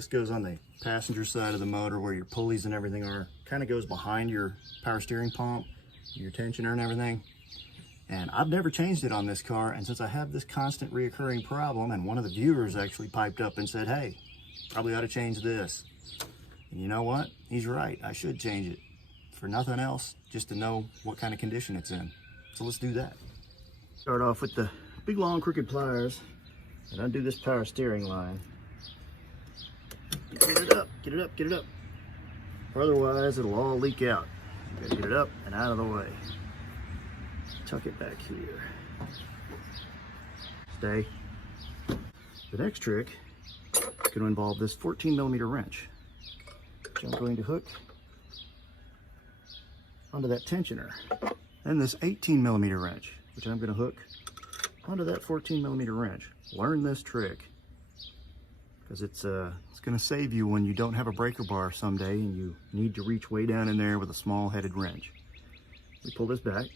This goes on the passenger side of the motor where your pulleys and everything are. Kind of goes behind your power steering pump, your tensioner and everything. And I've never changed it on this car, and since I have this constant reoccurring problem, and one of the viewers actually piped up and said, hey, probably ought to change this. And you know what? He's right, I should change it. For nothing else, just to know what kind of condition it's in. So let's do that. Start off with the big long crooked pliers and undo this power steering line. Get it up, get it up, get it up. Or otherwise it'll all leak out. You gotta get it up and out of the way. Tuck it back here. Stay. The next trick is going to involve this 14mm wrench, which I'm going to hook onto that tensioner. And this 18mm wrench, which I'm going to hook onto that 14mm wrench. Learn this trick, because it's going to save you when you don't have a breaker bar someday and you need to reach way down in there with a small headed wrench. We pull this back.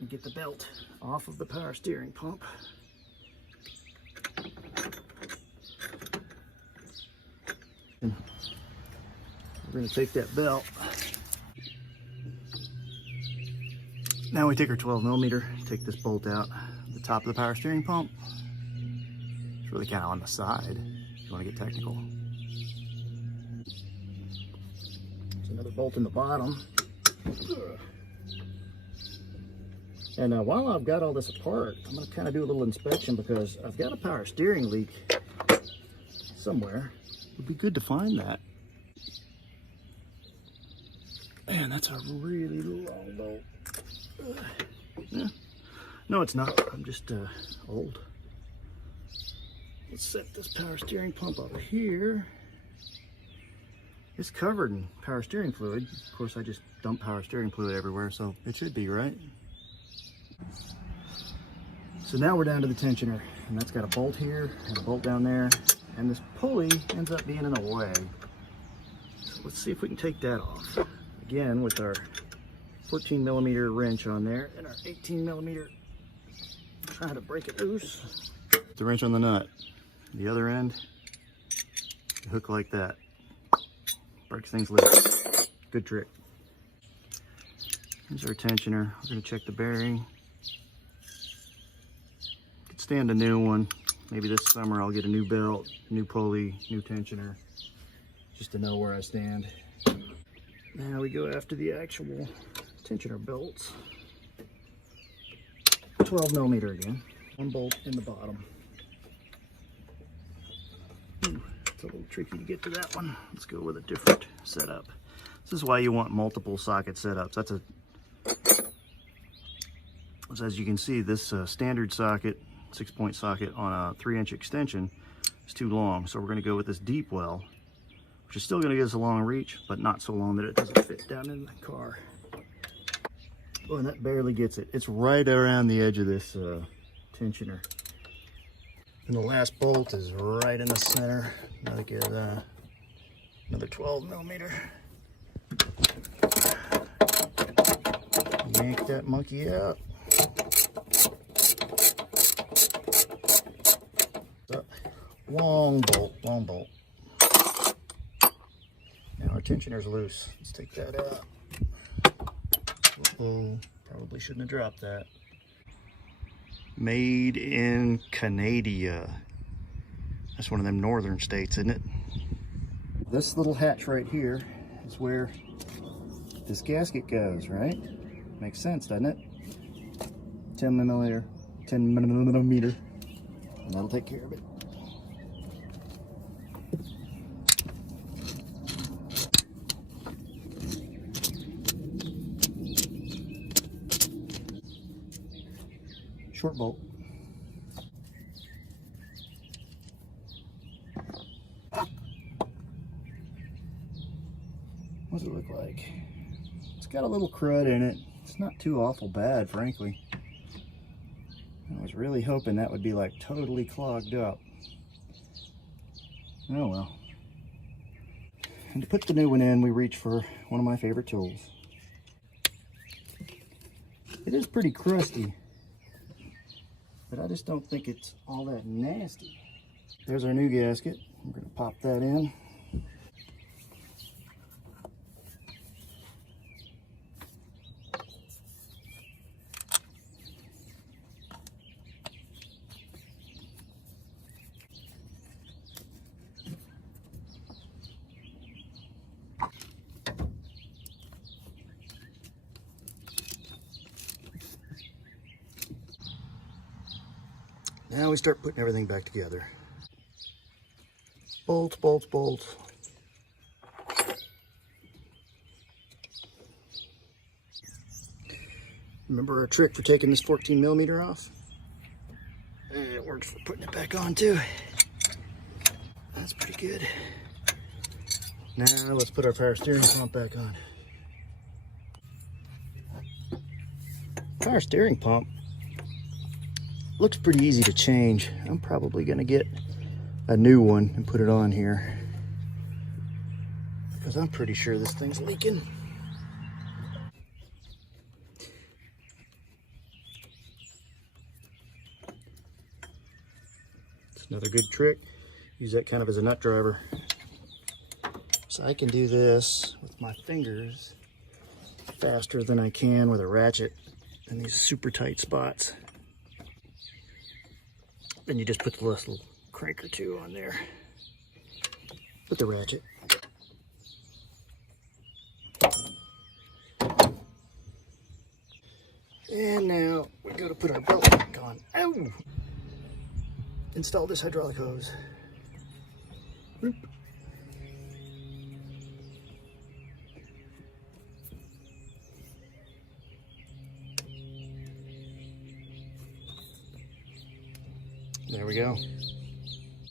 And get the belt off of the power steering pump. And we're going to take that belt. Now we take our 12mm, take this bolt out, the top of the power steering pump. It's really kind of on the side, if you want to get technical. There's another bolt in the bottom. And while I've got all this apart, I'm going to kind of do a little inspection because I've got a power steering leak somewhere. It would be good to find that. Man, that's a really long bolt. Yeah. No, it's not. I'm just old. Let's set this power steering pump up here. It's covered in power steering fluid. Of course, I just dump power steering fluid everywhere, so it should be, right? So now we're down to the tensioner, and that's got a bolt here and a bolt down there, and this pulley ends up being in the way. So let's see if we can take that off. Again, with our 14mm wrench on there and our 18mm, trying to break it loose. The wrench on the nut, the other end, the hook like that, breaks things loose. Good trick. Here's our tensioner. We're going to check the bearing. Could stand a new one. Maybe this summer I'll get a new belt, new pulley, new tensioner, just to know where I stand. Now we go after the actual tensioner bolts. 12mm again. One bolt in the bottom. Ooh, it's a little tricky to get to that one. Let's go with a different setup. This is why you want multiple socket setups. That's as you can see, this standard socket, 6-point socket on a 3-inch extension is too long. So we're going to go with this deep well, which is still going to give us a long reach, but not so long that it doesn't fit down in the car. Oh, and that barely gets it. It's right around the edge of this tensioner. And the last bolt is right in the center. Another good, another 12mm. Yank that monkey out. So, long bolt, long bolt. Now our tensioner's loose. Let's take that out. Uh-oh, probably shouldn't have dropped that. Made in Canada. That's one of them northern states, isn't it? This little hatch right here is where this gasket goes, right? Makes sense, doesn't it? 10mm, and that'll take care of it. Short bolt. What does it look like? It's got a little crud in it. It's not too awful bad, frankly. I was really hoping that would be like totally clogged up. Oh well. And to put the new one in, we reach for one of my favorite tools. It is pretty crusty. but I just don't think it's all that nasty. There's our new gasket. We're going to pop that in. Now we start putting everything back together. Bolts, bolts, bolts. Remember our trick for taking this 14mm off? And it works for putting it back on too. That's pretty good. Now let's put our power steering pump back on. Power steering pump looks pretty easy to change. I'm probably gonna get a new one and put it on here because I'm pretty sure this thing's leaking. It's another good trick. Use that kind of as a nut driver. So I can do this with my fingers faster than I can with a ratchet in these super tight spots. Then you just put the little crank or two on there with the ratchet. And now we go to put our belt back on. Ow! Install this hydraulic hose. Whoop. There we go.